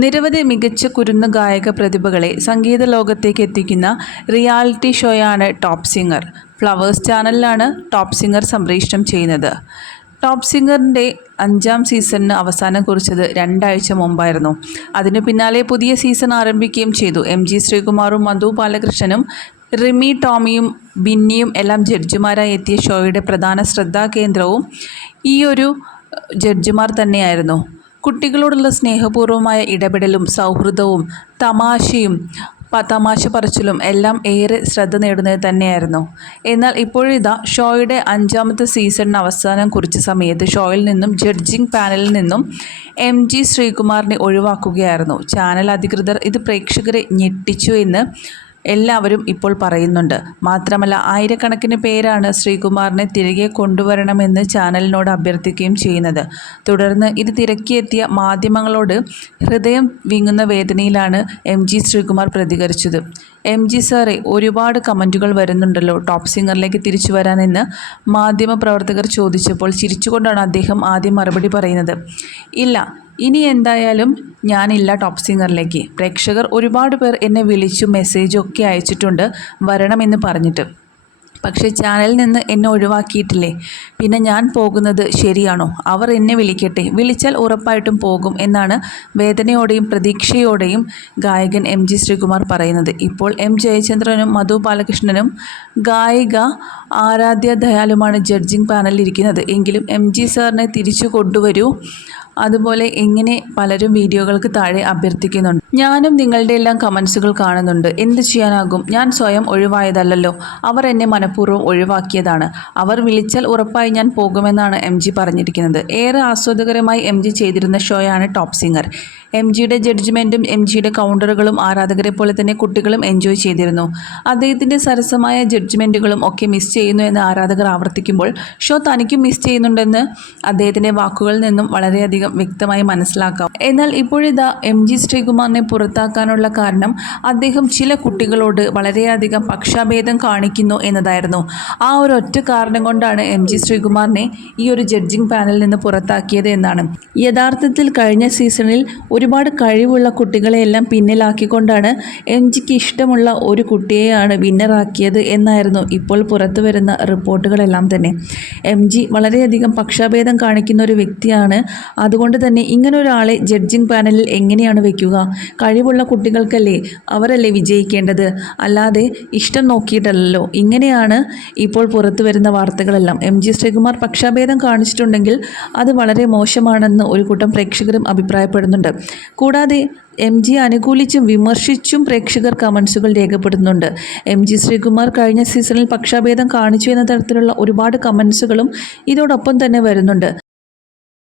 നിരവധി മികച്ച കുരുന്ന ഗായക പ്രതിഭകളെ സംഗീത ലോകത്തേക്ക് എത്തിക്കുന്ന റിയാലിറ്റി ഷോയാണ് ടോപ്പ് സിംഗർ. ഫ്ലവേഴ്സ് ചാനലിലാണ് ടോപ്പ് സിംഗർ സംപ്രേഷണം ചെയ്യുന്നത്. ടോപ്പ് സിംഗറിന്റെ അഞ്ചാം സീസണിന് അവസാനം കുറിച്ചത് രണ്ടാഴ്ച മുമ്പായിരുന്നു. അതിനു പിന്നാലെ പുതിയ സീസൺ ആരംഭിക്കുകയും ചെയ്തു. എം ജി ശ്രീകുമാറും മധു ബാലകൃഷ്ണനും റിമി ടോമിയും ബിന്നിയും എല്ലാം ജഡ്ജിമാരായി എത്തിയ ഷോയുടെ പ്രധാന ശ്രദ്ധാകേന്ദ്രവും ഈ ഒരു ജഡ്ജിമാർ തന്നെയായിരുന്നു. കുട്ടികളോടുള്ള സ്നേഹപൂർവമായ ഇടപെടലും സൗഹൃദവും തമാശയും തമാശ പറച്ചിലും എല്ലാം ഏറെ ശ്രദ്ധ നേടുന്നത് തന്നെയായിരുന്നു. എന്നാൽ ഇപ്പോഴിതാ ഷോയുടെ അഞ്ചാമത്തെ സീസണിന് അവസാനം കുറിച്ച സമയത്ത് ഷോയിൽ നിന്നും ജഡ്ജിംഗ് പാനലിൽ നിന്നും എം ജി ശ്രീകുമാറിനെ ഒഴിവാക്കുകയായിരുന്നു. ചാനൽ അധികൃതർ ഇത് പ്രേക്ഷകരെ ഞെട്ടിച്ചു എന്ന് എല്ലാവരും ഇപ്പോൾ പറയുന്നുണ്ട്. മാത്രമല്ല ആയിരക്കണക്കിന് പേരാണ് ശ്രീകുമാറിനെ തിരികെ കൊണ്ടുവരണമെന്ന് ചാനലിനോട് അഭ്യർത്ഥിക്കുകയും ചെയ്യുന്നത്. തുടർന്ന് ഇത് തിരക്കിയെത്തിയ മാധ്യമങ്ങളോട് ഹൃദയം വിങ്ങുന്ന വേദനയിലാണ് എം ജി ശ്രീകുമാർ പ്രതികരിച്ചത്. എം ജി സാറെ ഒരുപാട് കമന്റുകൾ വരുന്നുണ്ടല്ലോ ടോപ്പ് സിംഗറിലേക്ക് തിരിച്ചു വരാനെന്ന് മാധ്യമപ്രവർത്തകർ ചോദിച്ചപ്പോൾ ചിരിച്ചുകൊണ്ടാണ് അദ്ദേഹം ആദ്യം മറുപടി പറയുന്നത്. ഇല്ല ഇനി എന്തായാലും ഞാനില്ല ടോപ്പ് സിംഗറിലേക്ക് പ്രേക്ഷകർ ഒരുപാട് പേർ എന്നെ വിളിച്ചു മെസ്സേജും ഒക്കെ അയച്ചിട്ടുണ്ട് വരണമെന്ന് പറഞ്ഞിട്ട്. പക്ഷേ ചാനലിൽ നിന്ന് എന്നെ ഒഴിവാക്കിയിട്ടില്ലേ? പിന്നെ ഞാൻ പോകുന്നത് ശരിയാണോ? അവർ എന്നെ വിളിക്കട്ടെ? വിളിച്ചാൽ ഉറപ്പായിട്ടും പോകും എന്നാണ് വേദനയോടെയും പ്രതീക്ഷയോടെയും ഗായകൻ എം ജി ശ്രീകുമാർ പറയുന്നത്. ഇപ്പോൾ എം ജയചന്ദ്രനും മധു ബാലകൃഷ്ണനും ഗായിക ആരാധ്യ ദയാലുമാണ് ജഡ്ജിംഗ് പാനലിൽ ഇരിക്കുന്നത്. എങ്കിലും എം ജി സാറിനെ തിരിച്ചു കൊണ്ടുവരൂ. അതുപോലെ എങ്ങനെ പലരും വീഡിയോകൾക്ക് താഴെ അഭ്യർത്ഥിക്കുന്നുണ്ട്. ഞാനും നിങ്ങളുടെ എല്ലാം കമൻസുകൾ കാണുന്നുണ്ട്. എന്ത് ചെയ്യാനാകും? ഞാൻ സ്വയം ഒഴിവായതല്ലല്ലോ. അവർ എന്നെ മനഃപൂർവം ഒഴിവാക്കിയതാണ്. അവർ വിളിച്ചാൽ ഉറപ്പായി ഞാൻ പോകുമെന്നാണ് എം ജി പറഞ്ഞിരിക്കുന്നത്. ഏറെ ആസ്വാദകരമായി എം ജി ചെയ്തിരുന്ന ഷോയാണ് ടോപ്പ് സിംഗർ. എം ജിയുടെ ജഡ്ജ്മെന്റും എം ജിയുടെ കൗണ്ടറുകളും ആരാധകരെ പോലെ തന്നെ കുട്ടികളും എൻജോയ് ചെയ്തിരുന്നു. അദ്ദേഹത്തിന്റെ സരസമായ ജഡ്ജ്മെന്റുകളും ഒക്കെ മിസ് ചെയ്യുന്നു എന്ന് ആരാധകർ ആവർത്തിക്കുമ്പോൾ ഷോ തനിക്കും മിസ് ചെയ്യുന്നുണ്ടെന്ന് അദ്ദേഹത്തിന്റെ വാക്കുകളിൽ നിന്നും വളരെയധികം വ്യക്തമായി മനസ്സിലാക്കാം. എന്നാൽ ഇപ്പോഴിതാ എം ജി ശ്രീകുമാറിനെ പുറത്താക്കാനുള്ള കാരണം അദ്ദേഹം ചില കുട്ടികളോട് വളരെയധികം പക്ഷാഭേദം കാണിക്കുന്നു എന്നതായിരുന്നു. ആ ഒരു ഒറ്റ കാരണം കൊണ്ടാണ് എം ജി ശ്രീകുമാറിനെ ഈ ഒരു ജഡ്ജിംഗ് പാനലിൽ നിന്ന് പുറത്താക്കിയത് എന്നാണ്. യഥാർത്ഥത്തിൽ കഴിഞ്ഞ സീസണിൽ ഒരുപാട് കഴിവുള്ള കുട്ടികളെയെല്ലാം പിന്നിലാക്കിക്കൊണ്ടാണ് എം ജിക്ക് ഇഷ്ടമുള്ള ഒരു കുട്ടിയെയാണ് വിന്നറാക്കിയത് എന്നായിരുന്നു ഇപ്പോൾ പുറത്തു വരുന്ന റിപ്പോർട്ടുകളെല്ലാം തന്നെ. എം ജി വളരെയധികം പക്ഷാഭേദം കാണിക്കുന്ന ഒരു വ്യക്തിയാണ്. അതുകൊണ്ട് തന്നെ ഇങ്ങനെ ഒരാളെ ജഡ്ജിംഗ് പാനലിൽ എങ്ങനെയാണ് വെക്കുക? കഴിവുള്ള കുട്ടികൾക്കല്ലേ അവരല്ലേ വിജയിക്കേണ്ടത്? അല്ലാതെ ഇഷ്ടം നോക്കിയിട്ടല്ലല്ലോ. ഇങ്ങനെയാണ് ഇപ്പോൾ പുറത്തു വരുന്ന വാർത്തകളെല്ലാം. എം ജി ശ്രീകുമാർ പക്ഷാഭേദം കാണിച്ചിട്ടുണ്ടെങ്കിൽ അത് വളരെ മോശമാണെന്ന് ഒരു കൂട്ടം പ്രേക്ഷകരും അഭിപ്രായപ്പെടുന്നുണ്ട്. കൂടാതെ എം ജി അനുകൂലിച്ചും വിമർശിച്ചും പ്രേക്ഷകർ കമൻസുകൾ രേഖപ്പെടുത്തുന്നുണ്ട്. എം ജി ശ്രീകുമാർ കഴിഞ്ഞ സീസണിൽ പക്ഷാഭേദം കാണിച്ചു എന്ന തരത്തിലുള്ള ഒരുപാട് കമൻസുകളും ഇതോടൊപ്പം തന്നെ വരുന്നുണ്ട്.